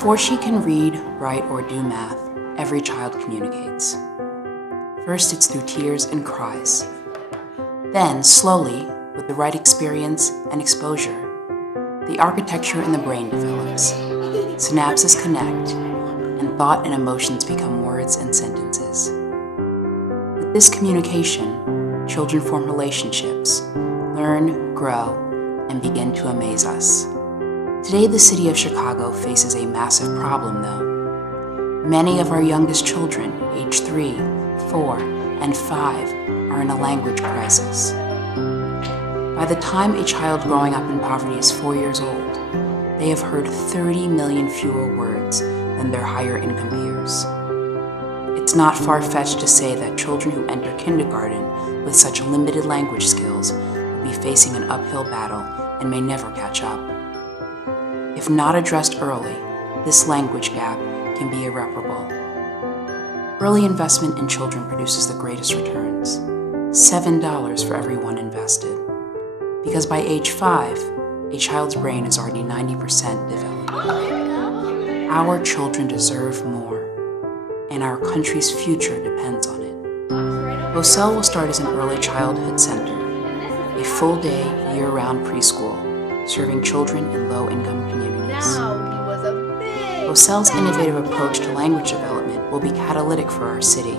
Before she can read, write, or do math, every child communicates. First, it's through tears and cries. Then, slowly, with the right experience and exposure, the architecture in the brain develops. Synapses connect, and thought and emotions become words and sentences. With this communication, children form relationships, learn, grow, and begin to amaze us. Today, the city of Chicago faces a massive problem, though. Many of our youngest children, age 3, 4, and 5, are in a language crisis. By the time a child growing up in poverty is 4 years old, they have heard 30 million fewer words than their higher income peers. It's not far-fetched to say that children who enter kindergarten with such limited language skills will be facing an uphill battle and may never catch up. If not addressed early, this language gap can be irreparable. Early investment in children produces the greatest returns, $7 for every one invested. Because by age 5, a child's brain is already 90% developed. Our children deserve more, and our country's future depends on it. VOCEL will start as an early childhood center, a full-day, year-round preschool, serving children in low-income communities. VOCEL's innovative approach to language development will be catalytic for our city,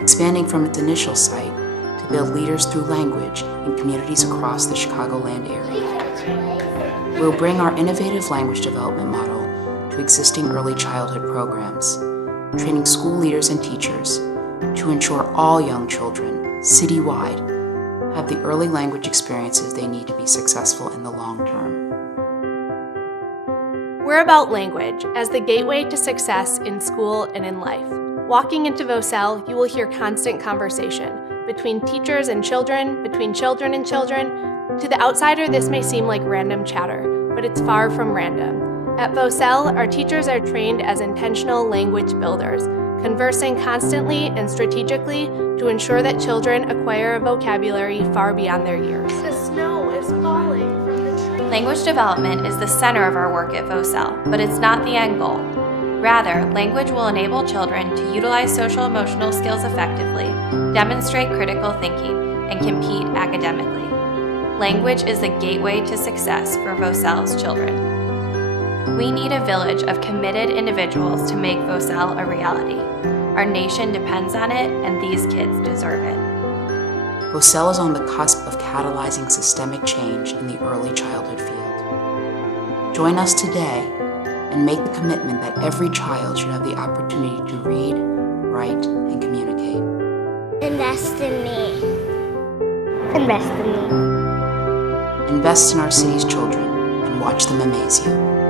expanding from its initial site to build leaders through language in communities across the Chicagoland area. We'll bring our innovative language development model to existing early childhood programs, training school leaders and teachers to ensure all young children, citywide, have the early language experiences they need to be successful in the long term. We're about language as the gateway to success in school and in life. Walking into VOCEL, you will hear constant conversation between teachers and children, between children and children. To the outsider, this may seem like random chatter, but it's far from random. At VOCEL, our teachers are trained as intentional language builders, conversing constantly and strategically to ensure that children acquire a vocabulary far beyond their years. The snow is falling from the trees. Language development is the center of our work at VOCEL, but it's not the end goal. Rather, language will enable children to utilize social-emotional skills effectively, demonstrate critical thinking, and compete academically. Language is the gateway to success for VOCEL's children. We need a village of committed individuals to make VOCEL a reality. Our nation depends on it, and these kids deserve it. VOCEL is on the cusp of catalyzing systemic change in the early childhood field. Join us today and make the commitment that every child should have the opportunity to read, write, and communicate. Invest in me. Invest in me. Invest in our city's children and watch them amaze you.